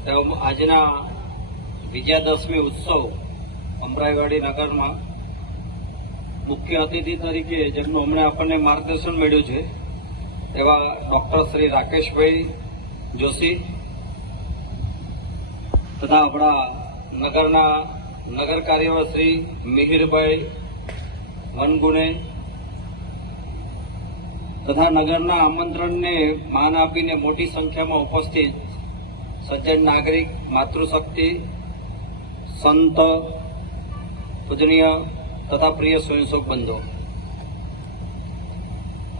આજના વિજયાદશમી ઉત્સવ અમરાઈવાડી નગરમાં મુખ્ય અતિથિ તરીકે જેમનું હમણાં આપણને માર્ગદર્શન મળ્યું છે એવા ડોક્ટર શ્રી રાકેશભાઈ જોશી તથા આપણા નગરના નગર કાર્યવાહ શ્રી મિહિરભાઈ વનગુણે તથા નગરના આમંત્રણને માન આપીને મોટી સંખ્યામાં ઉપસ્થિત સજ્જન નાગરિક, માતૃશક્તિ, સંત, પૂજનીય તથા પ્રિય સ્વયંસેવક બંધો,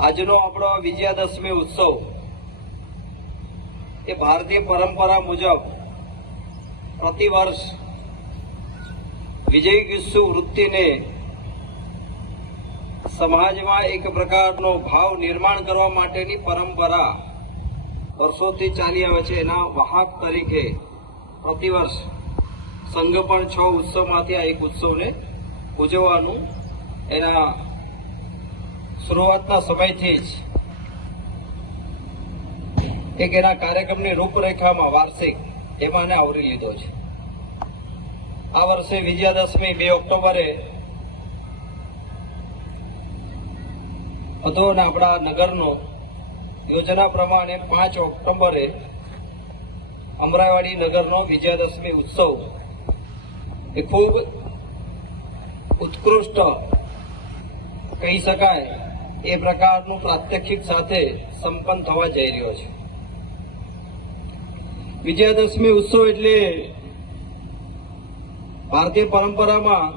આજનો આપણો વિજયાદશમી ઉત્સવ એ ભારતીય પરંપરા મુજબ પ્રતિવર્ષ વિજય વૃત્તિને સમાજમાં એક પ્રકારનો ભાવ નિર્માણ કરવા માટેની પરંપરા વર્ષોથી ચાલી આવે છે. એના વાહક તરીકે પ્રતિવર્ષ સંઘ પણ 6 ઉત્સવમાંથી આ એક ઉત્સવને ઉજવવાનું એના શરૂઆતના સમયથી જ એક એના કાર્યક્રમની રૂપરેખામાં વાર્ષિક એમાં એને આવરી લીધો છે. આ વર્ષે વિજયાદશમી 2 ઓક્ટોબરે હતો અને આપણા નગરનો યોજના પ્રમાણે 5 ઓક્ટોબરે અમરાઈવાડી નગરનો વિજયાદશમી ઉત્સવ એ ખૂબ ઉત્કૃષ્ટ કહી શકાય એ પ્રકારનું પ્રાત્યક્ષિક સાથે સંપન્ન થવા જઈ રહ્યો છે. વિજયાદશમી ઉત્સવ એટલે ભારતીય પરંપરામાં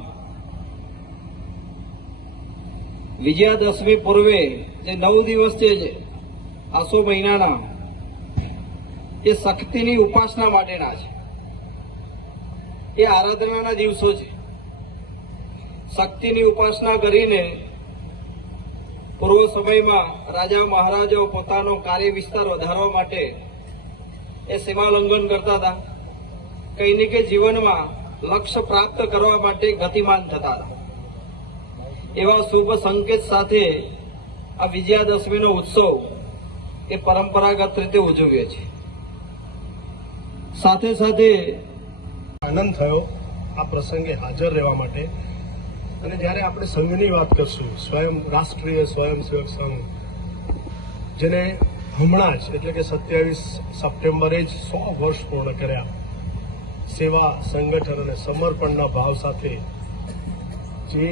વિજયાદશમી પૂર્વે જે 9 દિવસ છે આસો મહિનાના એ શક્તિની ઉપાસના માટેના છે. એ આરાધનાના દિવસો છે. શક્તિની ઉપાસના કરીને પૂર્વ સમયમાં રાજા મહારાજાઓ પોતાનો કાર્ય વિસ્તાર વધારવા માટે એ સીમાલંઘન કરતા હતા. કંઈ ને કંઈ જીવનમાં લક્ષ્ય પ્રાપ્ત કરવા માટે ગતિમાન થતા હતા. એવા શુભ સંકેત સાથે આ વિજયાદશમીનો ઉત્સવ એ પરંપરાગત રીતે ઉજવીએ છીએ. સાથે સાથે આનંદ થયો આ પ્રસંગે હાજર રહેવા માટે. અને જ્યારે આપણે સંઘની વાત કરશું, રાષ્ટ્રીય સ્વયંસેવક સંઘ, જેને હમણાં જ એટલે કે 27 સપ્ટેમ્બરે જ 100 વર્ષ પૂર્ણ કર્યા, સેવા, સંગઠન અને સમર્પણના ભાવ સાથે જે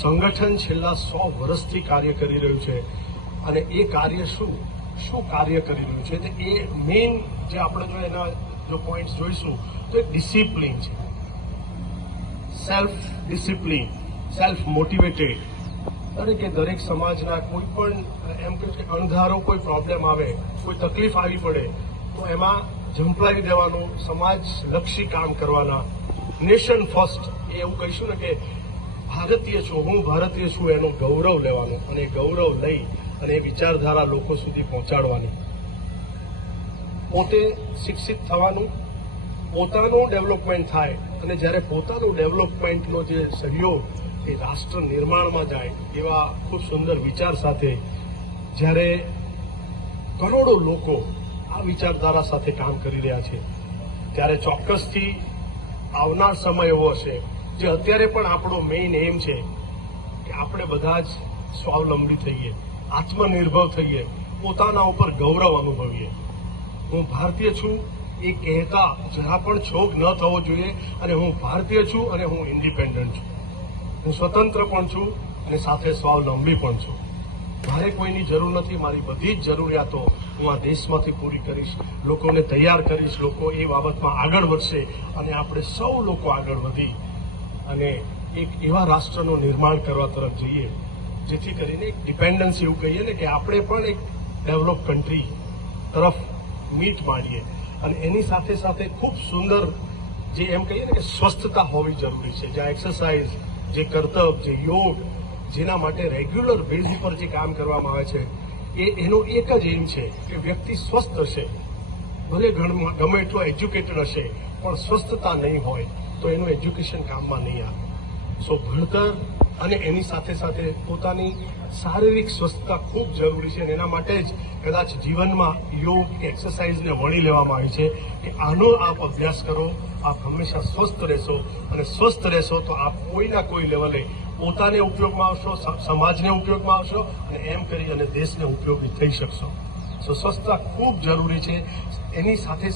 સંગઠન છેલ્લા 100 વર્ષથી કાર્ય કરી રહ્યું છે. અને એ કાર્ય શું કાર્ય કરી રહ્યું છે, એ મેઇન જે આપણે જો એના જો પોઈન્ટ્સ જોઈશું તો એક ડિસિપ્લિન છે. Self discipline, self motivated. દરેક સમાજના કોઈ પણ એમ કે અણધારો કોઈ પ્રોબ્લેમ આવે, કોઈ તકલીફ આવી પડે તો એમાં ઝંપલાવી દેવાનું, સમાજલક્ષી કામ કરવાના, નેશન ફર્સ્ટ એ એવું કહીશું ને કે ભારતીય છું, હું ભારતીય છું એનું ગૌરવ લેવાનું અને ગૌરવ લઈ અને એ વિચારધારા લોકો સુધી પહોંચાડવાની. પોતે શિક્ષિત થવાનું, પોતાનું ડેવલપમેન્ટ થાય અને જ્યારે પોતાનું ડેવલપમેન્ટનો જે સહયોગ એ રાષ્ટ્ર નિર્માણમાં જાય એવા ખૂબ સુંદર વિચાર સાથે જ્યારે કરોડો લોકો આ વિચારધારા સાથે કામ કરી રહ્યા છે ત્યારે ચોક્કસથી આવનાર સમય એવો હશે જે અત્યારે પણ આપણો મેઇન એમ છે કે આપણે બધા જ સ્વાવલંબી થઈએ, આત્મનિર્ભર થઈએ, પોતાના ઉપર ગૌરવ અનુભવીએ. હું ભારતીય છું એ કહેતા જરા પણ છોગ ન થવો જોઈએ અને હું ભારતીય છું અને હું ઇન્ડિપેન્ડન્ટ છું, હું સ્વતંત્ર પણ છું અને સાથે સ્વાવલંબી પણ છું. મારે કોઈની જરૂર નથી. મારી બધી જ જરૂરિયાતો હું આ દેશમાંથી પૂરી કરીશ, લોકોને તૈયાર કરીશ, લોકો એ બાબતમાં આગળ વધશે અને આપણે સૌ લોકો આગળ વધી અને એક એવા રાષ્ટ્રનું નિર્માણ કરવા તરફ જઈએ જેથી કરીને એક ડિપેન્ડન્સી એવું કહીએ ને કે આપણે પણ એક ડેવલપ કન્ટ્રી તરફ મીટ માંડીએ. અને એની સાથે સાથે ખૂબ સુંદર જે એમ કહીએ ને કે સ્વસ્થતા હોવી જરૂરી છે. જ્યાં એક્સરસાઇઝ, જે કરતબ, જે યોગ, જેના માટે રેગ્યુલર બેઝ પર જે કામ કરવામાં આવે છે એનો એક જ એમ છે કે વ્યક્તિ સ્વસ્થ હશે, ભલે ગમે એટલો એજ્યુકેટેડ હશે પણ સ્વસ્થતા નહીં હોય તો એનું એજ્યુકેશન કામમાં નહીં આવે. સો ભણતર અને એની સાથે સાથે પોતાની શારીરિક સ્વસ્થતા ખૂબ જરૂરી છે અને એના માટે જ કદાચ જીવનમાં યોગ એક્સરસાઇઝને વણી લેવામાં આવી છે કે આનો આપ અભ્યાસ કરો, આપ હંમેશા સ્વસ્થ રહેશો અને સ્વસ્થ રહેશો તો આપ કોઈના કોઈ લેવલે પોતાને ઉપયોગમાં આવશો, સમાજને ઉપયોગમાં આવશો અને એમ કરી અને દેશને ઉપયોગી થઈ શકશો. સ્વસ્થતા ખૂબ જરૂરી છે. એની સાથે